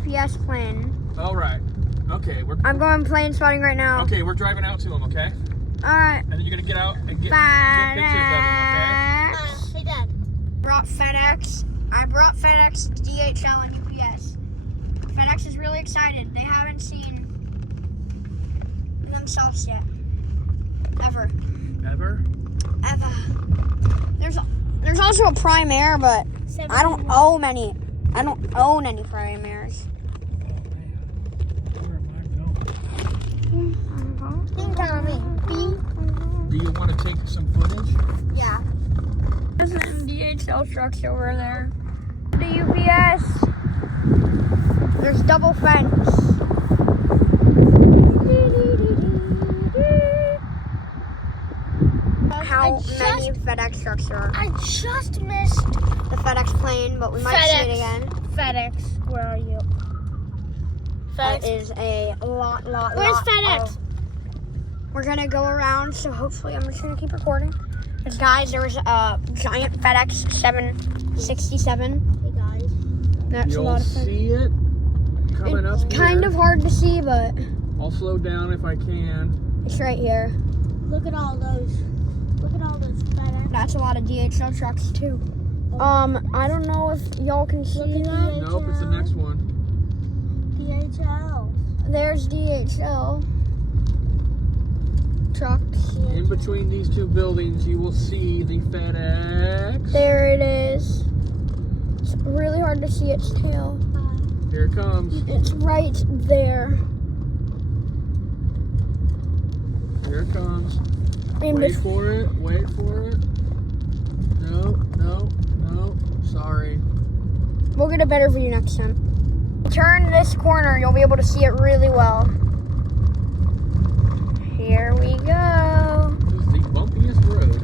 UPS plane. All right. Okay. I'm going plane spotting right now. Okay, we're driving out to them, okay? All right. And then you're gonna get out and get pictures of them, okay? Hey, Dad. Brought FedEx. I brought FedEx, DHL, and UPS. FedEx is really excited. They haven't seen themselves yet. Ever. Ever? There's also a Prime Air, but I don't own any. I don't own any Prime Airs. Where am I going? You can count on me. Do you want to take some footage? Yeah. There's some DHL trucks over there. The UPS. There's double fence. How many FedEx trucks there are? I just missed The FedEx plane, but we might see it again. FedEx, where are you? That FedEx. is a lot. Where's FedEx? We're gonna go around, so hopefully I'm just gonna keep recording. Because guys, there was a giant FedEx 767. Hey guys. That's a lot of fun. See it coming up It's kind of hard to see, but I'll slow down if I can. it's right here. Look at all those. Look at all those FedEx. That's a lot of DHL trucks too. I don't know if y'all can see Look at that. DHL. Nope, it's the next one. DHL. There's DHL trucks. In between these two buildings, you will see the FedEx. There it is. It's really hard to see its tail. Here it comes. It's right there. Here it comes. In Wait bet- for it. Wait for it. No. Sorry. We'll get a better view next time. Turn this corner, you'll be able to see it really well. Here we go. This is the bumpiest road.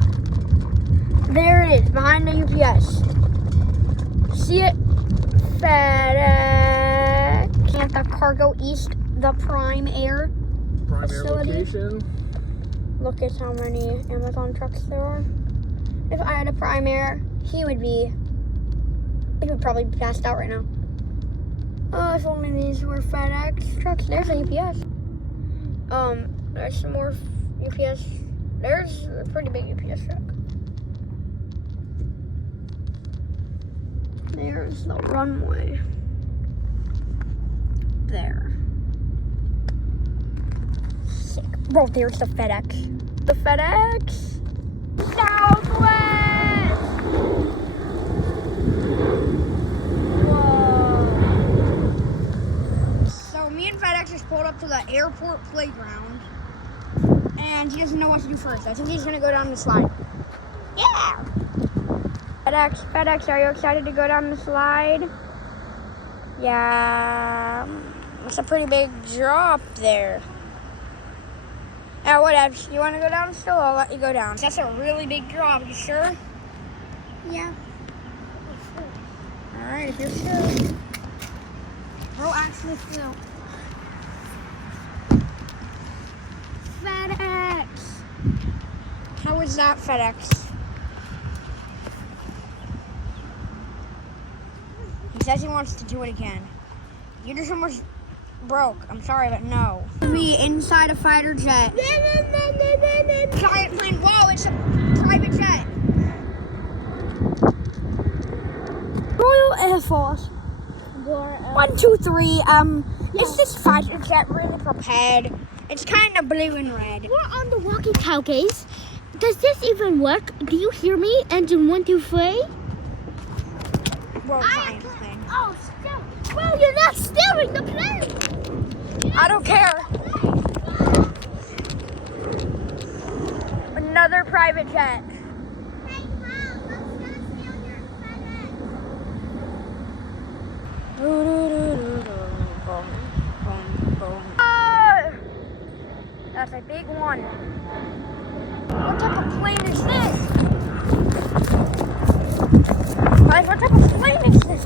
There it is, behind the UPS. See it? FedEx. Panther Cargo East, the Prime Air Primary facility. location. Look at how many Amazon trucks there are. If I had a Prime Air, he would probably be passed out right now. Oh, if only these were FedEx trucks. There's a UPS. There's some more UPS. There's a pretty big UPS truck. There's the runway. There. Sick. Bro, there's the FedEx. The FedEx. Southwest! Whoa. So me and FedEx just pulled up to the airport playground. And he doesn't know what to do first. I think he's gonna go down the slide. Yeah! FedEx, are you excited to go down the slide? Yeah. It's a pretty big drop there. Whatever. You want to go down still? I'll let you go down. That's a really big drop. You sure? Yeah. All right, if you're sure. Bro, actually flew. FedEx. How was that, FedEx? He says he wants to do it again. You just almost broke. I'm sorry, but no. Be inside a fighter jet. Giant plane. Whoa, it's a private jet. Royal Air Force. 1, 2, 3. Is this fighter jet really prepared? It's kind of blue and red. We're on the walkie-talkies. Does this even work? Do you hear me? Engine 1, 2, 3. Whoa, giant plane. Oh, still. Well, you're not steering the plane. I don't care. Another private jet. Hey, Mom, let's go steal your That's a big one. What type of plane is this? Guys, what type of plane is this?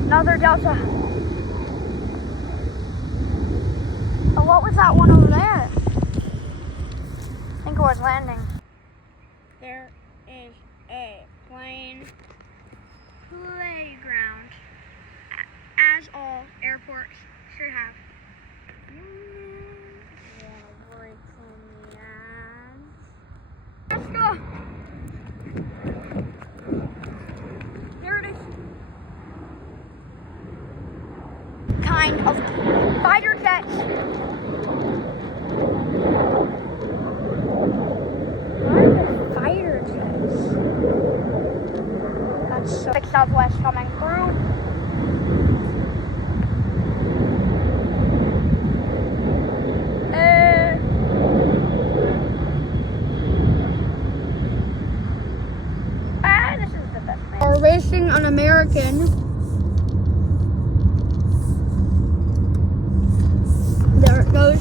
Another Delta. Oh, what was that one over there? I think it was landing. There is a plane playground. as all airports should have. Let's go. There it is. Kind of fighter jets. What are the fighter jets? That's so like Southwest coming through. This is the best man. We're racing an American. There it goes.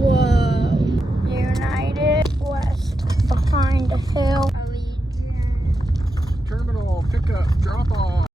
Whoa. United West behind the hill. Terminal pickup drop off.